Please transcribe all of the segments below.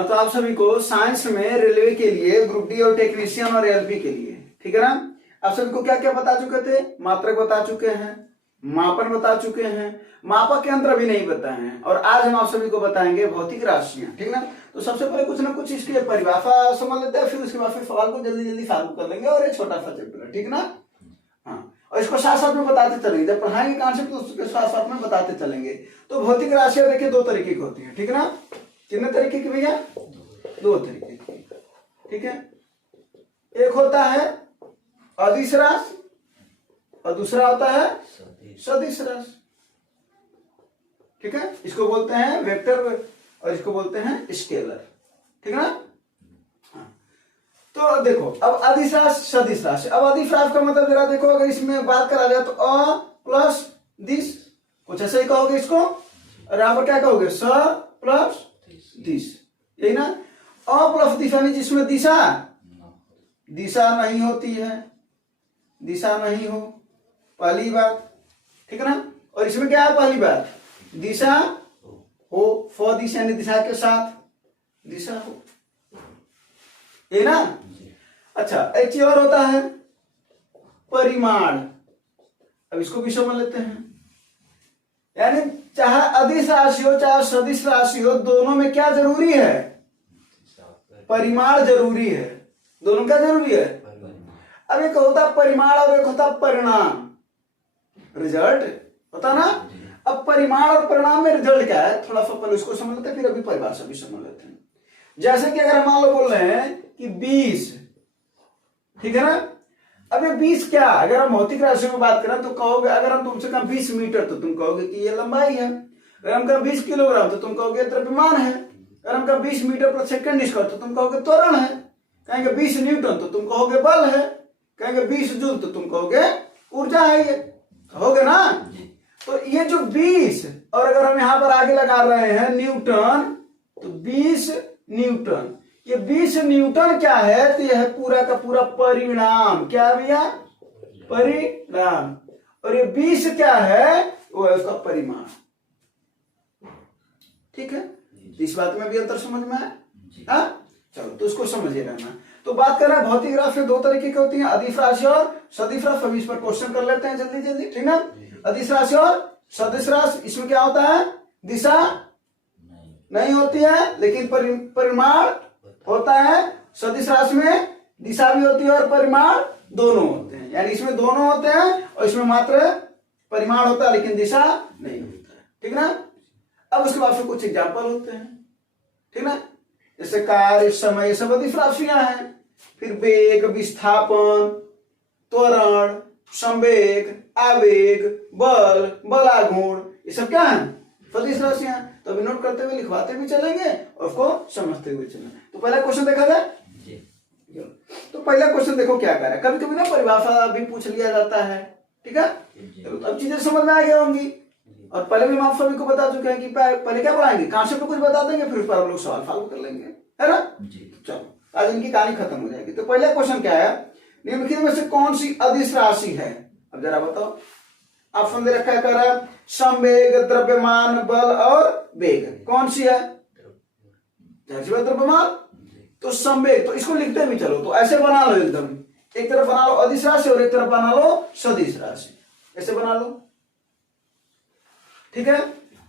हाँ, तो आप सभी को साइंस में रेलवे के लिए ग्रुप डी और टेक्नीशियन और एलपी के लिए, ठीक है ना, आप सभी को क्या क्या बता चुके थे? मात्रक बता चुके हैं, मापन बता चुके हैं, मापक के यंत्र अभी नहीं बताए हैं, और आज हम आप सभी को बताएंगे भौतिक राशियां, ठीक ना। तो सबसे पहले कुछ ना कुछ इसकी परिभाषा समझ लेते हैं, फिर उसके बाद फिर सवाल को जल्दी जल्दी सॉल्व कर लेंगे, और एक छोटा सा चैप्टर है, ठीक ना। हाँ, और इसको साथ साथ में बताते चलेंगे, जब पढ़ाएंगे कॉन्सेप्ट तो उसके साथ साथ में बताते चलेंगे। तो भौतिक राशियां देखिए दो तरीके की होती है, ठीक ना। कितने तरीके की भैया? दो तरीके की, ठीक है। एक होता है अदिश राशि और दूसरा होता है सदिश राशि, ठीक है। इसको बोलते हैं वेक्टर और इसको बोलते हैं स्केलर, ठीक है ना। हाँ। तो देखो अब अदिश राशि सदिश राशि, अब अदिश राशि का मतलब जरा देखो, अगर इसमें बात करा जाए तो अ प्लस दिश, कुछ ऐसे ही कहोगे इसको, और यहां पर क्या कहोगे? स प्लस दिश, यही ना। अ प्लस दिशा यानी जिसमें दिशा नहीं होती है, दिशा नहीं हो, पहली बात, ठीक है ना। और इसमें क्या है? पहली बात दिशा हो, फ दिशा यानी दिशा के साथ दिशा हो, ये ना। अच्छा, एक चीज और होता है परिमाण, अब इसको भी समझ लेते हैं। यानी चाहे अदिश राशि हो चाहे सदिश राशि हो, दोनों में क्या जरूरी है? परिमाण जरूरी है। दोनों क्या जरूरी है? अब एक होता परिमाण और एक होता परिणाम, रिजल्ट होता ना। अब परिमाण और परिणाम में रिजल्ट क्या है, थोड़ा सा पहले उसको समझ लेते हैं, फिर अभी परिभाषा भी समझ लेते हैं। जैसे कि अगर हम मान लो बोल रहे हैं कि 20, ठीक है ना। अब ये 20 क्या, अगर हम भौतिक राशि में बात करें तो कहोगे, अगर हम तुमसे कहें 20 मीटर तो तुम कहोगे कि ये लंबाई है। अगर हम कहें 20 किलोग्राम तो तुम कहोगे द्रव्यमान है। अगर हम कहें 20 मीटर प्रति सेकंड स्क्वायर तो तुम कहोगे त्वरण है। कहेंगे 20 न्यूटन तो तुम कहोगे बल है। कहेंगे 20 जूल तो तुम कहोगे ऊर्जा है, ये कहोगे ना। तो ये जो 20, और अगर हम यहां पर आगे लगा रहे हैं न्यूटन, तो 20 न्यूटन, ये 20 न्यूटन क्या है? तो यह है पूरा का पूरा परिणाम। क्या भैया? परिणाम। और ये 20 क्या है? वो है उसका परिमाण, ठीक है। इस बात में भी अंतर समझ में आया? हाँ, चलो तो इसको समझिए रहना। तो बात कर रहे हैं भौतिक राशि दो तरीके की होती है, अदिश राशि और सदिश राशि। अभी इस पर क्वेश्चन कर लेते हैं जल्दी जल्दी, ठीक ना। अदिश राशि और सदिश राशि, इसमें क्या होता है? दिशा नहीं होती है लेकिन परिमाण होता है। सदिश राशि में दिशा भी होती है और परिमाण दोनों होते हैं, यानी इसमें दोनों होते हैं और इसमें मात्र परिमाण होता है लेकिन दिशा नहीं होता है, ठीक ना। अब उसके बाद फिर कुछ एग्जाम्पल होते हैं, ठीक ना। जैसे कार्य, समय, सब अदिश राशियां हैं। फिर वेग, विस्थापन, त्वरण, संवेग, आवेग, बल, बलाघूर्ण, ये सब क्या है? सदिश राशियां। तो अभी नोट करते हुए लिखवाते भी चलेंगे और उसको समझते हुए चलेंगे। तो पहला क्वेश्चन देखा जाए। तो पहला क्वेश्चन देखो क्या कह रहा है। कभी कभी ना परिभाषा भी पूछ लिया जाता है, ठीक है। तो अब चीजें समझ में आ गई होंगी, और पहले भी हम आप सभी को बता चुके हैं कि पहले क्या पढ़ाएंगे, कॉन्सेप्ट कुछ बता देंगे, फिर उस पर हम लोग सवाल सॉल्व कर लेंगे, है ना। चलो आज इनकी कहानी खत्म हो जाएगी। तो पहला क्वेश्चन क्या है? निम्नलिखित में से कौन सी अदिश राशि है? अब जरा बताओ। ऑप्शन दे रखा है, कह रहा है संवेग, द्रव्यमान, बल और वेग। कौन सी है? द्रव्यमान। तो संवेग, तो इसको लिखते भी चलो, तो ऐसे बना लो एकदम, एक तरफ बना लो अदिश राशि और एक तरफ बना लो सदिश राशि, ऐसे बना लो, ठीक है।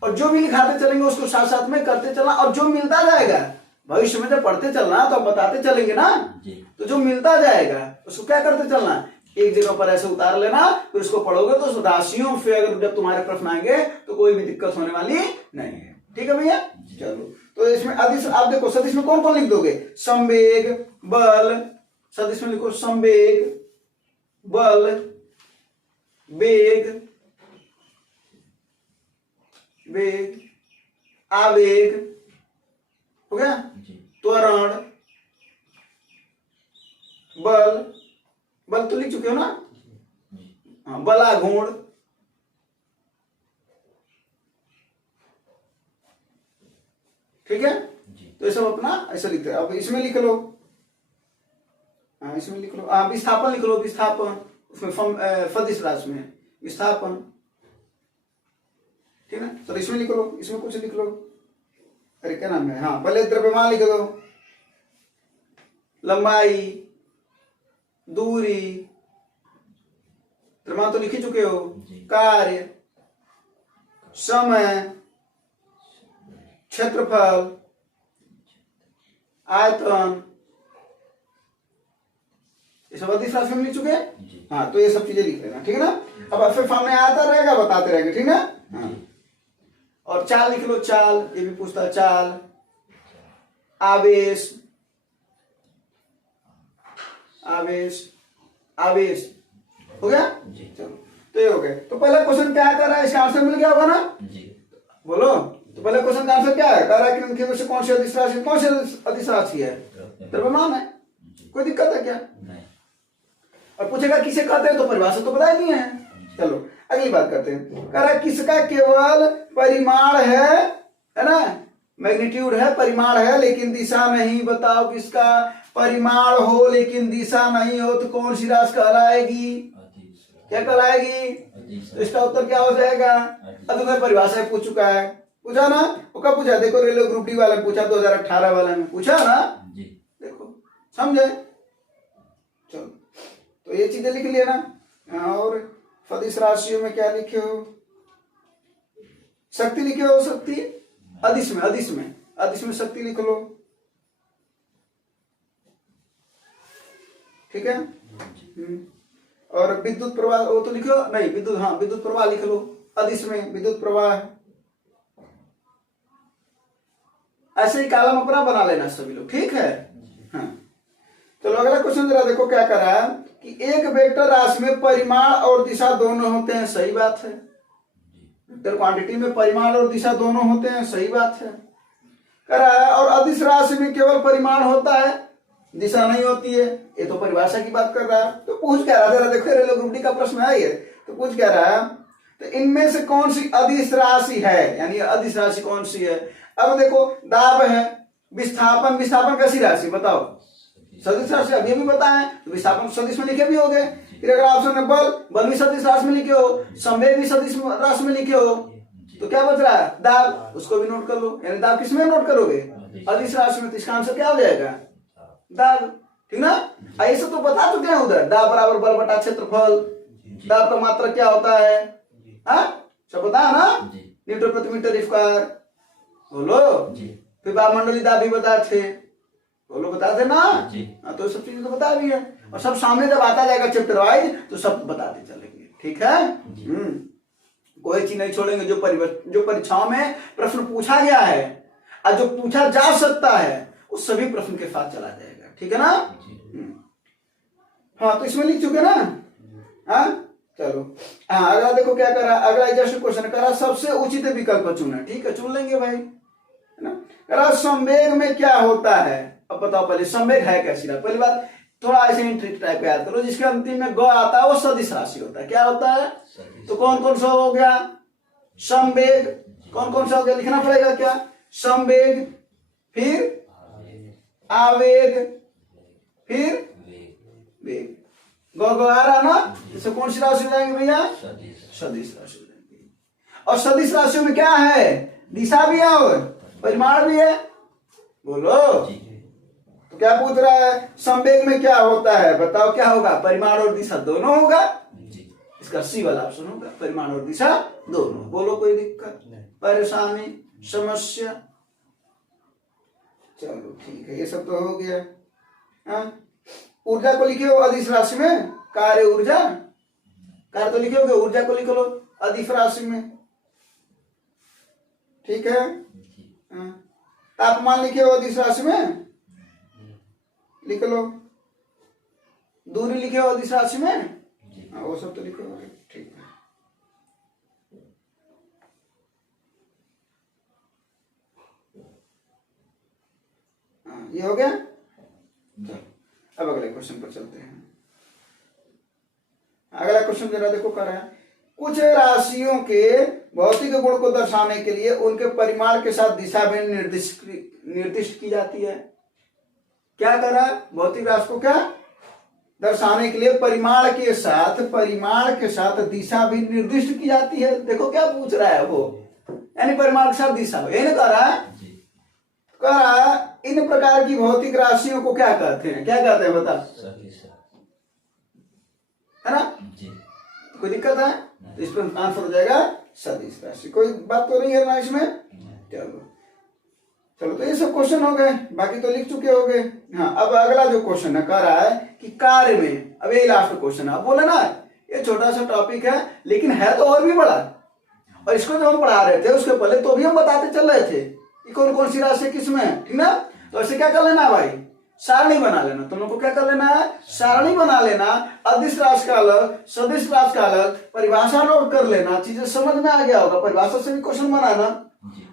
और जो भी लिखाते चलेंगे उसको साथ साथ में करते चलना, और जो मिलता जाएगा भविष्य में जब पढ़ते चलना तो हम बताते चलेंगे ना, तो जो मिलता जाएगा उसको क्या करते चलना, एक जगह पर ऐसे उतार लेना, फिर उसको पढ़ोगे तो राशियों से अगर जब तुम्हारे प्रश्न आएंगे तो कोई भी दिक्कत होने वाली नहीं है, ठीक है भैया। चलो तो इसमें अदिश, आप देखो सदिश में कौन कौन लिख दोगे? संवेग, बल, सदिश में लिखो संवेग, बल, वेग, वेग, आवेग, हो गया, त्वरण, बल, बल तो लिख चुके हो ना, हाँ, बलाघूर्ण, ठीक है। तो ये सब अपना ऐसा लिखते हैं। अब इसमें लिख लो, हाँ इसमें लिख लो, हाँ विस्थापन लिख लो, विस्थापन उसमें सदिश राशि में विस्थापन, ठीक है। तो इसमें लिख लो, इसमें कुछ लिख लो, अरे क्या नाम है, हाँ पहले द्रव्यमान लिख दो, लंबाई, दूरी, द्रव्यमान तो लिख ही चुके हो, कार्य, समय, क्षेत्रफल, आयतन, ये सब अधिक राशि में लिख चुके हैं। हाँ तो ये सब चीजें लिख लेना, ठीक है ना। अब फिर सामने आता रहेगा, बताते रहेंगे, ठीक ना। हाँ। और चाल लिख लो, चाल, ये भी पूछता है, चाल, आवेश, आवेश, आवेश, हो गया। चलो तो ये हो गया। तो पहला क्वेश्चन क्या कर रहा है, इसका आंसर मिल गया होगा ना जी, बोलो। तो पहले क्वेश्चन का आंसर क्या है, कह रहा है कि निम्नलिखित से कौन सी अदिश राशि, कौन सी अदिश राशि है, द्रव्यमान है, कोई दिक्कत है क्या। और पूछेगा किसे कहते हैं, तो परिभाषा तो पता ही नहीं है। चलो अगली बात करते हैं, कह रहा है किसका केवल परिमाण है ना, मैग्नीट्यूड है, परिमाण है लेकिन दिशा नहीं, बताओ किसका परिमाण हो लेकिन दिशा नहीं हो तो कौन सी राशि कहलाएगी, क्या कहलाएगी। तो इसका उत्तर क्या हो जाएगा, अब तो परिभाषा पूछ चुका है, पूछा ना, वो कब पूछा, देखो रेलवे ग्रुप डी वाले पूछा, 2018 वाले में पूछा ना जी, देखो समझे। चलो तो ये चीजें लिख लिया ना। और सदिश राशियों में क्या लिखे हो, शक्ति लिखे हो, शक्ति अदिश में, अदिश में, अदिश में शक्ति लिख लो, ठीक है। और विद्युत प्रवाह वो तो लिखो नहीं, विद्युत, हाँ विद्युत प्रवाह लिख लो, अदिश में विद्युत प्रवाह। ऐसे ही कालम अपना बना लेना सभी लोग, ठीक है। हाँ चलो अगला क्वेश्चन जरा देखो क्या कर रहा है कि एक वेक्टर राशि में परिमाण और दिशा दोनों होते हैं, सही बात है। वेक्टर क्वांटिटी में परिमाण और दिशा दोनों होते हैं, सही बात है, कह रहा है। और अदिश राशि में केवल परिमाण होता है, दिशा नहीं होती है, ये तो परिभाषा की बात कर रहा है। तो पूछ क्या रहा है, जरा देखो रेलवे ग्रुप डी का प्रश्न है ये, तो पूछ क्या रहा है, तो इनमें से कौन सी अदिश राशि है, यानी अदिश राशि कौन सी है। अब देखो दाब है, विस्थापन, विस्थापन कैसी राशि बताओ, सदिश राशि, अभी भी बताएं तो विस्थापन सदिश में लिखे भी हो गए। फिर अगर ऑप्शन है बल, बल भी सदिश राशि में लिखे हो, संवेग भी सदिश राशि में लिखे हो, तो क्या बच रहा है, दाब, उसको भी नोट कर लो। यानी दाब किसमें नोट करोगे, अदिश राशि में, तो इसका आंसर क्या हो जाएगा, दाब, ठीक ना। ऐसे तो बता चुके हैं उधर, दाब बराबर बल बटा क्षेत्रफल, दाब का मात्रक क्या होता है, हाँ सब बता ना, न्यूटन प्रति मीटर स्क्वायर, बोलो। फिर वायुमंडलीय दाब भी बताए थे, बोलो बताते ना। तो सब चीजें तो बता दी है, और सब सामने जब आता जाएगा चैप्टर वाइज तो सब बताते चलेंगे, ठीक है। कोई चीज नहीं छोड़ेंगे, जो परीक्षाओं में प्रश्न पूछा गया है और जो पूछा जा सकता है उस सभी प्रश्न के साथ चला जाएगा, ठीक है ना। हाँ तो इसमें लिख चुके ना। हाँ चलो, हाँ अगला देखो क्या करा, अगला जस्ट क्वेश्चन करा, सबसे उचित विकल्प चुना, ठीक है चुन लेंगे भाई, है ना। करा संवेग में क्या होता है, अब बताओ पहले संवेग है कैसी राशि। पहली बात थोड़ा ऐसे इंट्रिक टाइप याद करो, जिसके अंतिम में ग आता है वो सदिश राशि होता है, क्या होता है। तो कौन कौन सा हो गया, संवेग, कौन कौन सा हो गया लिखना पड़ेगा, क्या संवेग, फिर आवेग, फिर वेग, ग आ रहा ना, इससे कौन सी राशि हो जाएंगे भैया, सदिश राशि हो जाएंगे। और सदिश राशियों में क्या है, दिशा भी है और परिमाण भी है, बोलो। तो क्या पूछ रहा है, संवेग में क्या होता है, बताओ क्या होगा, परिमाण और दिशा दोनों होगा, इसका सी वाला ऑप्शन होगा, परिमाण और दिशा दोनों। बोलो कोई दिक्कत, परेशानी, समस्या। चलो ठीक है, ये सब तो हो गया। हाँ ऊर्जा को लिखे हो अदिश राशि में, कार्य ऊर्जा, कार्य तो लिखे होगे, ऊर्जा को लिख लो अदिश राशि में, ठीक है। तापमान लिखे हो अदिश राशि में, लिख लो। दूरी लिखे हो अदिश राशि में, हाँ वो सब तो लिखे हो, ठीक है। हाँ ये हो गया। अब अगले क्वेश्चन पर चलते हैं। अगला क्वेश्चन जरा देखो कर रहा है, कुछ राशियों के भौतिक गुण को दर्शाने के लिए उनके परिमाण के साथ दिशा भी निर्दिष्ट की जाती है। क्या कर रहा है, भौतिक राशि को क्या दर्शाने के लिए परिमाण के साथ दिशा भी निर्दिष्ट की जाती है। देखो क्या पूछ रहा है वो, यानी परिमाण के साथ दिशा, यही ना कह रहा है। कह रहा है इन प्रकार की भौतिक राशियों को क्या कहते हैं, क्या कहते हैं बता, है ना? कोई दिक्कत है? तो इस पर आंसर हो जाएगा सदिश राशि। कोई बात तो नहीं है ना इसमें? चलो चलो, तो ये सब क्वेश्चन हो गए, बाकी तो लिख चुके हो गए। हाँ, अब अगला जो क्वेश्चन है कह रहा है कि कार्य में, अब ये लास्ट क्वेश्चन है। अब बोले ना ये छोटा सा टॉपिक है लेकिन है तो और भी बड़ा, और इसको जब हम पढ़ा रहे थे उसके पहले तो भी हम बताते चल रहे थे कि कौन कौन सी राशि किसमें है, ठीक ना? तो ऐसे क्या कर लेना भाई, सारणी बना लेना। तुम लोग को क्या कर लेना है, सारणी बना लेना। अदिश राशि का अलग, सदिश राशि का अलग, परिभाषा नोट कर लेना, चीजें समझ में आ गया होगा। परिभाषा से भी क्वेश्चन बनाना,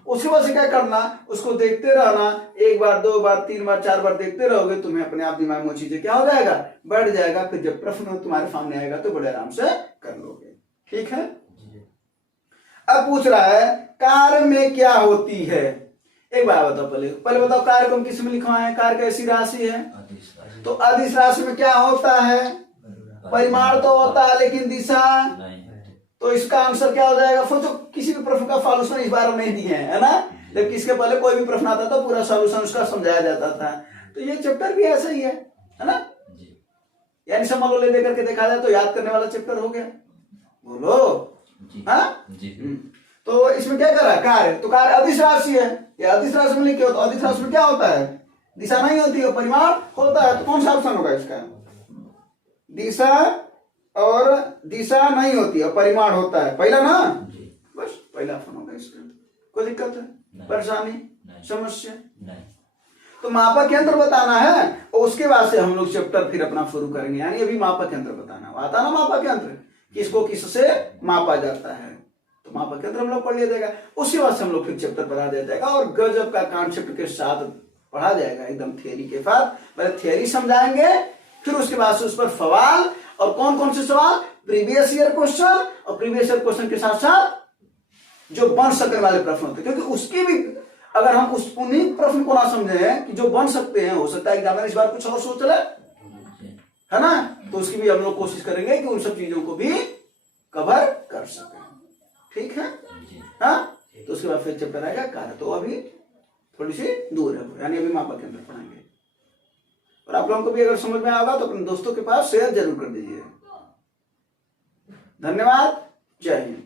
उसके बाद से क्या करना, उसको देखते रहना, एक बार, दो बार, तीन बार, चार बार देखते रहोगे, तुम्हें अपने आप दिमाग में चीजें क्या हो जाएगा, बढ़ जाएगा। फिर जब प्रश्न तुम्हारे सामने आएगा तो बड़े आराम से कर लोगे, ठीक है? अब पूछ रहा है कार्य में क्या होती है। एक बार बताओ, पहले बताओ कार्य को हम किस में लिखवाएं, कार्य कैसी राशि है? तो अदिश राशि में क्या होता है, परिमाण तो होता है लेकिन दिशा, तो इसका आंसर क्या हो जाएगा? सोचो, किसी भी प्रश्न का सॉल्यूशन इस बार नहीं दिए है ना, लेकिन इसके पहले कोई भी प्रश्न आता था पूरा सॉल्यूशन उसका समझाया जाता था। तो ये चैप्टर भी ऐसा ही है ना? यानी समझ ले देकर के देखा जाए तो याद करने वाला चैप्टर हो गया। बोलो हाँ? तो इसमें क्या कर रहा है, कार्य, तो कार्य अदिश राशि है, या अदिश राशि में लिखे हो तो अदिश राशि में क्या होता है, दिशा नहीं होती है, परिमाण होता है। तो कौन सा ऑप्शन होगा इसका, दिशा और दिशा नहीं होती है, परिमाण होता है, पहला ना? बस पहला ऑप्शन होगा इसका। कोई दिक्कत है, परेशानी, समस्या? तो मापक यंत्र बताना है, और उसके बाद से हम लोग चैप्टर फिर अपना शुरू करेंगे। यानी अभी मापक यंत्र बताना, आता ना मापक यंत्र, किसको किससे मापा जाता है, तो मापक यंत्र हम लोग पढ़ लिया जाएगा। उसके बाद से हम लोग फिर चैप्टर पढ़ा दिया जाएगा, और गजब का कॉन्सेप्ट के साथ पढ़ा जाएगा, एकदम थियरी के साथ। पहले थियरी समझाएंगे, फिर उसके बाद से उस पर सवाल, और कौन कौन से सवाल, प्रीवियस ईयर क्वेश्चन, और प्रीवियस ईयर क्वेश्चन के साथ साथ जो बन सकने वाले प्रश्न होते हैं, क्योंकि उसकी भी अगर हम उन्हीं प्रश्न को ना समझे कि जो बन सकते हैं, हो सकता है एग्जामिनर इस बार कुछ और सोच ले, है ना? तो उसकी भी हम लोग कोशिश करेंगे कि उन सब चीजों को भी कवर कर सके, ठीक है? हाँ, तो उसके बाद फिर चैप्टर आएगा कार्य, तो अभी थोड़ी सी दूर है, यानी अभी मापक यंत्र पढ़ाएंगे। और आप लोगों को भी अगर समझ में आएगा तो अपने दोस्तों के पास शेयर जरूर कर दीजिए। धन्यवाद, जय हिंद।